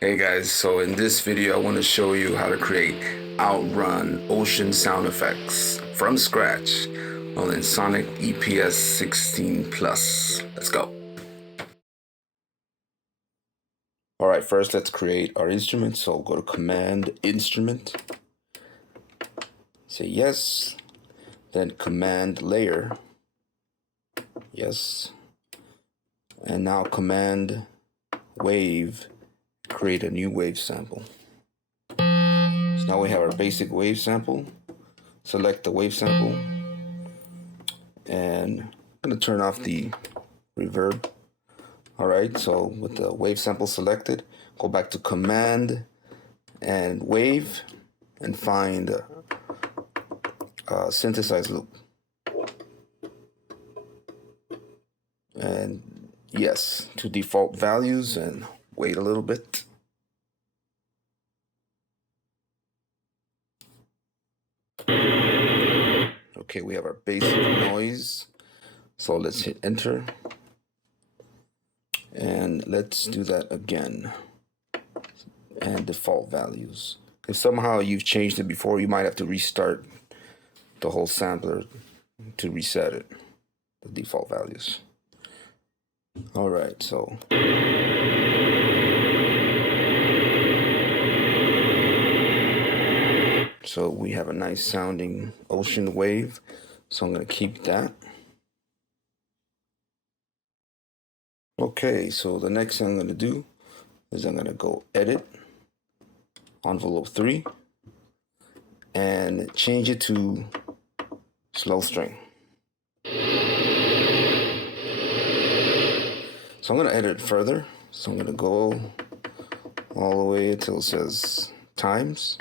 Hey guys, so in this video I want to show you how to create Outrun ocean sound effects from scratch on Ensoniq EPS 16 Plus. Let's go. Alright, first let's create our instrument. So go to Command Instrument, say yes, then Command Layer, yes, and now Command Wave, create a new wave sample. So now we have our basic wave sample. Select the wave sample, and I'm going to turn off the reverb. All right, so with the wave sample selected, go back to Command and Wave and find synthesize loop. And yes, to default values, and wait a little bit. Okay, we have our basic noise. So let's hit enter. And let's do that again. And default values. If somehow you've changed it before, you might have to restart the whole sampler to reset it, the default values. All right, so we have a nice sounding ocean wave, so I'm going to keep that. Okay, so the next thing I'm going to do is I'm going to go edit, envelope 3, and change it to slow string. So I'm going to edit it further. So I'm going to go all the way until it says times.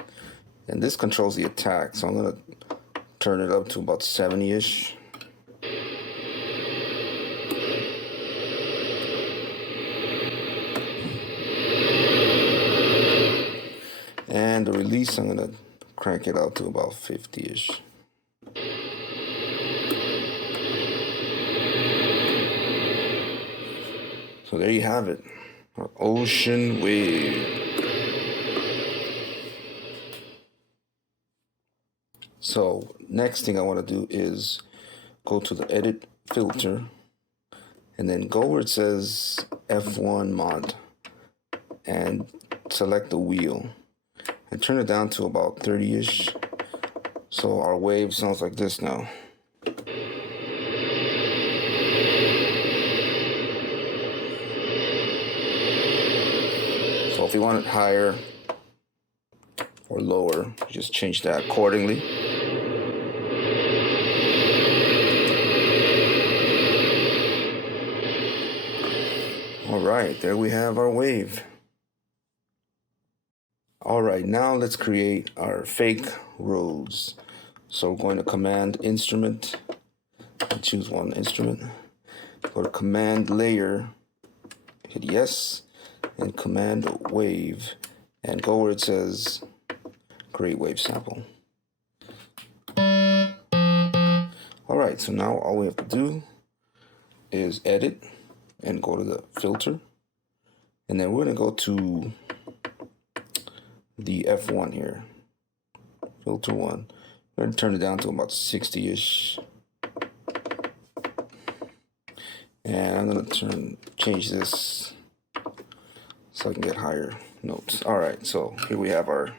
And this controls the attack. So I'm going to turn it up to about 70-ish. And the release, I'm going to crank it out to about 50-ish. So there you have it, our ocean wave. So next thing I want to do is go to the edit filter and then go where it says F1 mod and select the wheel and turn it down to about 30-ish. So our wave sounds like this now. So if you want it higher or lower, just change that accordingly. All right, there we have our wave. All right, now let's create our fake roads. So we're going to Command Instrument and choose one instrument. Go to Command Layer, hit yes, and Command Wave, and go where it says Create Wave Sample. All right, so now all we have to do is edit and go to the filter, and then we're going to go to the F1 here, filter 1. I'm going to turn it down to about 60-ish. And I'm going to change this so I can get higher notes. All right, so here we have our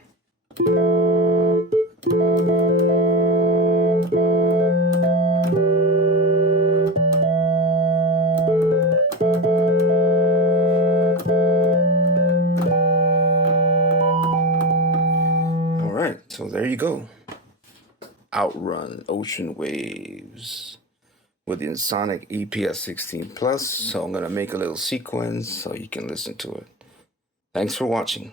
so there you go. Outrun ocean waves with the Ensoniq EPS 16 Plus. So I'm going to make a little sequence so you can listen to it. Thanks for watching.